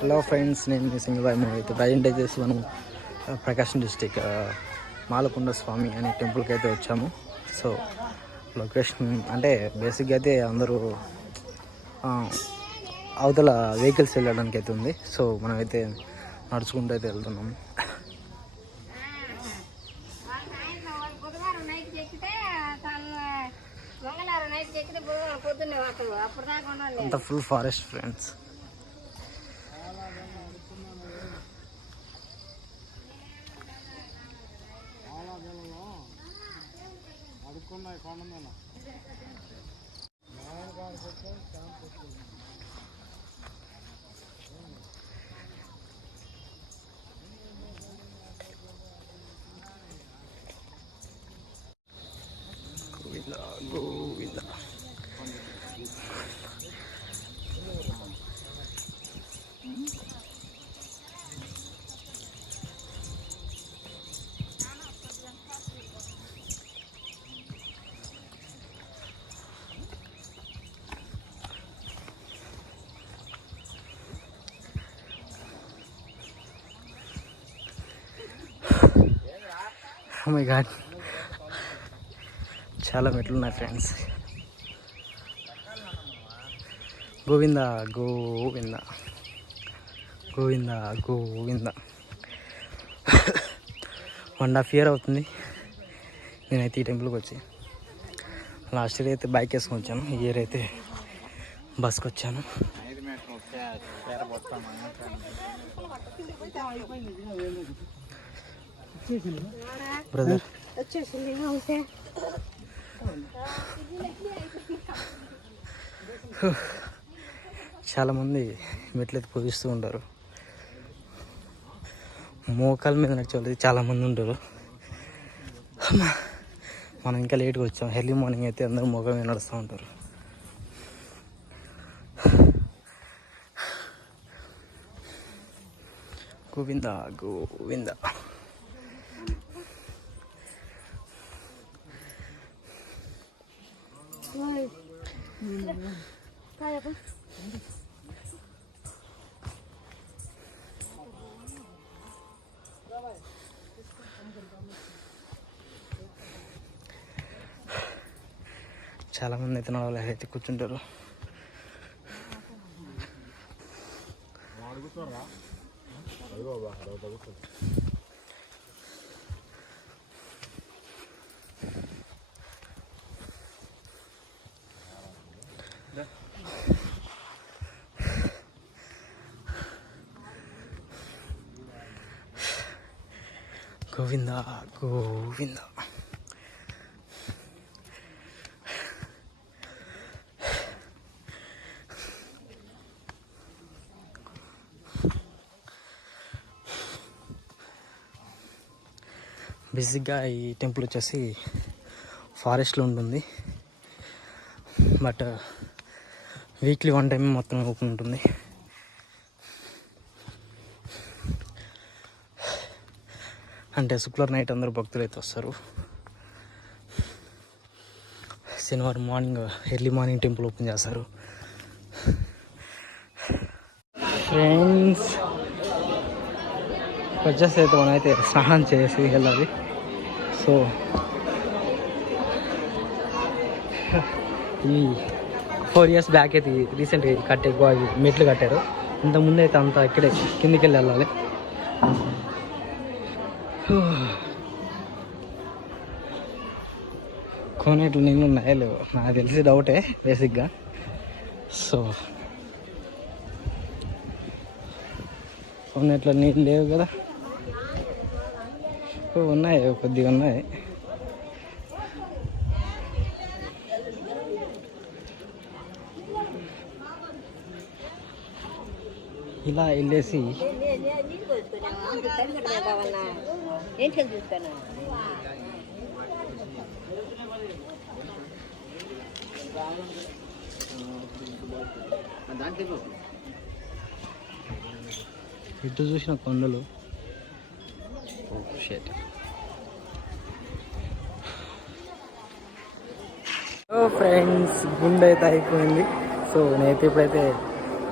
Hello friends నేను మీ సింగబాయ్ అయితే present వచ్చేసి మనం ప్రకాశం డిస్టిక్ మాలకొండ స్వామి అనే టెంపుల్కి అయితే వచ్చాము. సో లొకేషన్ అంటే బేసిక్గా అయితే అందరూ అవతల వెహికల్స్ వెళ్ళడానికి అయితే ఉంది. సో మనమైతే నడుచుకుంటూ అయితే వెళ్తున్నాము. అంత full forest friends Govinda Govinda oh Oh my god చాలా మెట్లు ఉన్నాయి friends Govinda Govinda. Govinda Govinda. One half year అవుతుంది. నేనైతే ఈ టెంపుల్కి వచ్చి లాస్ట్ ఇయర్ అయితే బైక్ వేసుకొని వచ్చాను. ఈ ఇయర్ అయితే బస్కి వచ్చాను. బ్రదర్. చాలామంది మెట్లయితే పూజిస్తూ ఉంటారు. మోకాల మీద నడిచే వాళ్ళు చాలామంది ఉంటారు. అమ్మా. మనం ఇంకా లేట్గా వచ్చాం. ఎర్లీ మార్నింగ్ అయితే అందరూ మోకాల మీద నడుస్తూ ఉంటారు. గోవింద గోవింద. చాలామంది అయితే నడవాలి అయితే కూర్చుంటారు. గోవింద గోవింద. బేసిక్గా ఈ టెంపుల్ వచ్చేసి ఫారెస్ట్లో ఉంటుంది. బట్ వీక్లీ వన్ టైం మొత్తం ఓపెన్ ఉంటుంది. అంటే శుక్రవారం నైట్ అందరూ భక్తులు అయితే వస్తారు. శనివారం morning early morning temple open చేస్తారు. ఫ్రెండ్స్ వచ్చేసి అయితే మనం స్నానం చేసి వెళ్ళాలి. సో ఈ ఫోర్ ఇయర్స్ బ్యాక్ అయితే రీసెంట్గా కట్టే ఎక్కువ మెట్లు కట్టారు. ఇంతకుముందు అయితే అంతా ఇక్కడే కిందికి వెళ్ళి వెళ్ళాలి. కోనేట్లు నీళ్ళు ఉన్నాయో లేవు? నాకు తెలిసి డౌటే బేసిక్గా. సో కోనేట్లో నీళ్ళు లేవు కదా. ఓ, ఉన్నాయి కొద్దిగా ఉన్నాయి. ఇలా వెళ్ళేసి ఇటు చూసిన కొండలు. Oh, ఓ షేట్ ఫ్రెండ్స్ గుండె అయితే అయిపోయింది. సో నేనైతే ఇప్పుడైతే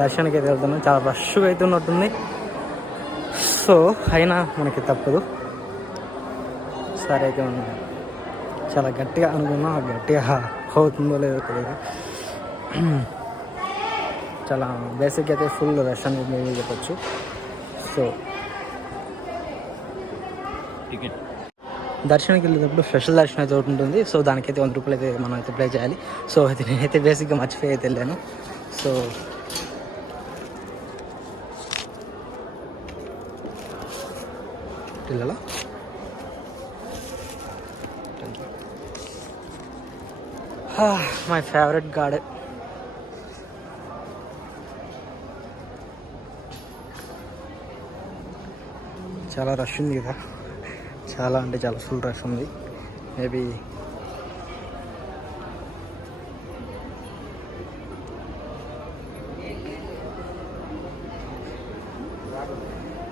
దర్శనానికి అయితే వెళ్తున్నాను. చాలా రష్గా అయితే ఉన్నట్టుంది. సో అయినా మనకి తప్పదు. సరే అయితే ఉన్నాను చాలా గట్టిగా అనుకున్నా గట్టిగా అవుతుందో లేదో తెలియదు. చాలా బేసిక్ అయితే ఫుల్ రష్ అనేది చెప్పచ్చు. సో టికెట్ దర్శనానికి వెళ్ళేటప్పుడు స్పెషల్ దర్శనం అయితే ఒకటి ఉంటుంది. సో దానికైతే వంద రూపాయలు అయితే మనం అయితే ప్లే చేయాలి. సో అయితే నేనైతే బేసిక్గా మర్చిపోయి అయితే వెళ్ళాను. సో పిల్లల మై ఫేవరెట్ గార్డెన్ చాలా రష్ ఉంది కదా. చాలా అంటే చాలా ఫుల్ రష్ ఉంది. మేబీ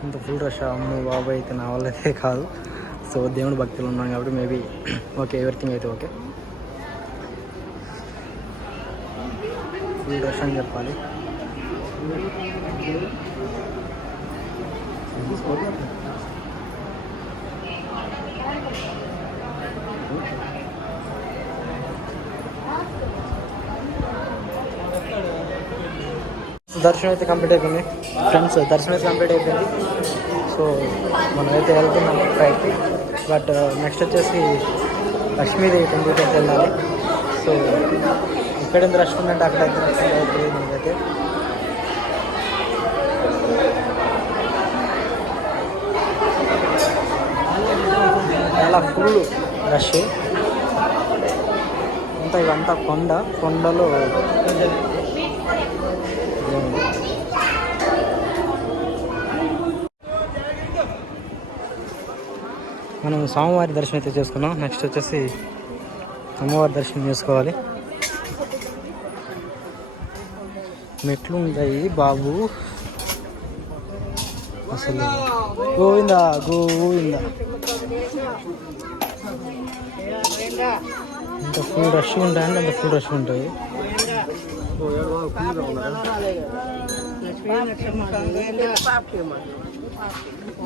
ఇంత ఫుల్ రష్ అమ్మ బాబాయ్ అయితే నా వల్ల అయితే కాదు. సో దేవుడు భక్తులు ఉన్నాం కాబట్టి మేబీ ఓకే ఎవ్రీథింగ్ అయితే ఓకే ఫుల్ రష్ అని చెప్పాలి. దర్శనం అయితే కంప్లీట్ అయిపోయింది. ఫ్రెండ్స్ దర్శనం అయితే కంప్లీట్ అయిపోయింది. సో మనం అయితే వెళ్తున్నాం ట్రైక్కి బట్ నెక్స్ట్ వచ్చేసి లక్ష్మీదేవి టెంపుల్కి అయితే వెళ్ళాలి. సో ఇక్కడ ఎంత రష్ ఉందంటే అక్కడ అయితే రష్ అవుతుంది మనకైతే? చాలా ఫుల్ రష్ అంతా ఇవంతా కొండ. కొండలో మనం స్వామివారి దర్శనం అయితే చేసుకున్నాం. నెక్స్ట్ వచ్చేసి అమ్మవారి దర్శనం చేసుకోవాలి. మెట్లు ఉంటాయి బాబు. అసలు గోవింద గోవింద. ఇంత ఫుల్ రష్ ఉంటాయండి అంత ఫుల్ రష్ ఉంటాయి.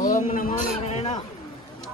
ఓం నమో నారాయణ.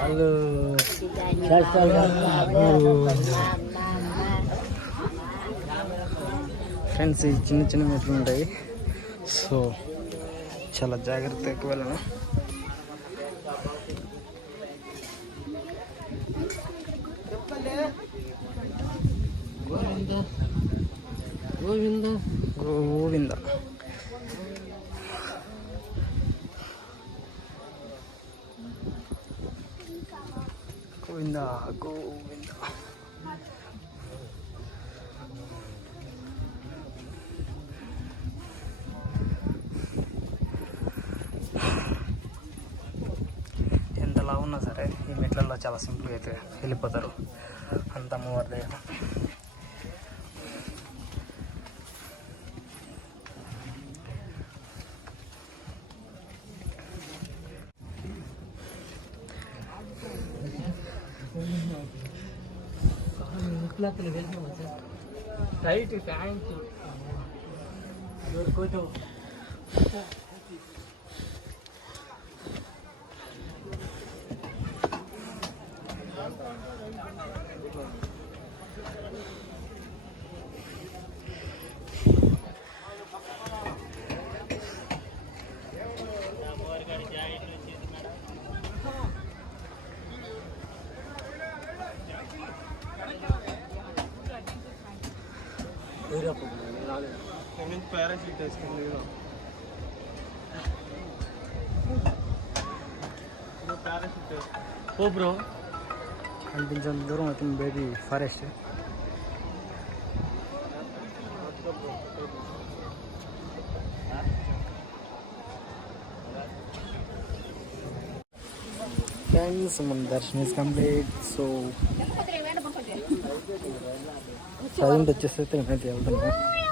వాళ్ళు ఫ్రెండ్స్ ఈ చిన్న చిన్న మెట్లు ఉంటాయి. సో చాలా జాగ్రత్తగా వెళ్ళను. గోవింద గోవింద గోవింద గోవింద ఎంతలా ఉన్నా సరే ఈ మెట్లలో చాలా సింపుల్గా అయితే వెళ్ళిపోతారు అంత అమ్మవారి దగ్గర ಟೈಟ್ ಪ್ಯಾಂಟ್ పారాషూట్ ఓ బ్రో కనిపించేంత దూరం అవుతుంది బేబీ ఫారెస్ట్ ఫ్రెండ్స్ మన దర్శనం ఇస్ కంప్లీట్ సో ప్రజెంట్ వచ్చేసి అయితే నేనైతే వెళ్తున్నాను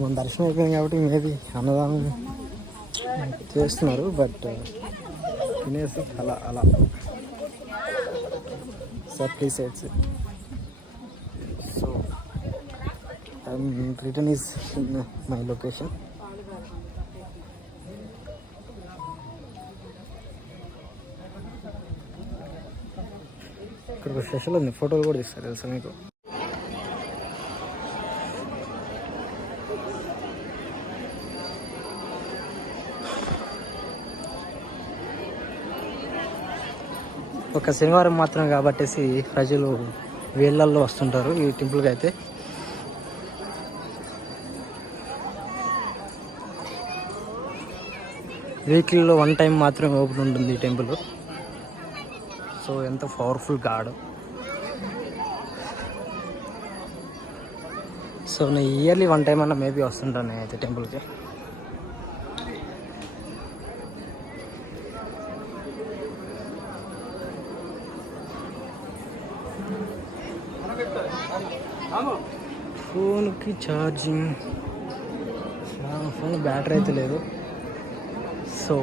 మన దర్శనం అయిపోయింది కాబట్టి మేబీ అన్నదానం చేస్తున్నారు బట్ తినేసి అలా అలా. సర్ప్లీ sides so return is in my location ఇక్కడ ఒక స్పెషల్ ఉంది ఫోటోలు కూడా తీస్తారు తెలుసా మీకు? ఒక శనివారం మాత్రం కాబట్టేసి ప్రజలు వేళ్ళల్లో వస్తుంటారు. ఈ టెంపుల్కి అయితే. వీక్లీలో వన్ టైం మాత్రమే ఓపెన్ ఉంటుంది ఈ టెంపుల్. సో ఎంత పవర్ఫుల్ గాడ్. సో నేను ఇయర్లీ వన్ టైం అన్న మేబీ వస్తుంటాను నేనైతే టెంపుల్కి ఫోన్కి ఛార్జింగ్. ఫోన్ బ్యాటరీ అయితే లేదు. సో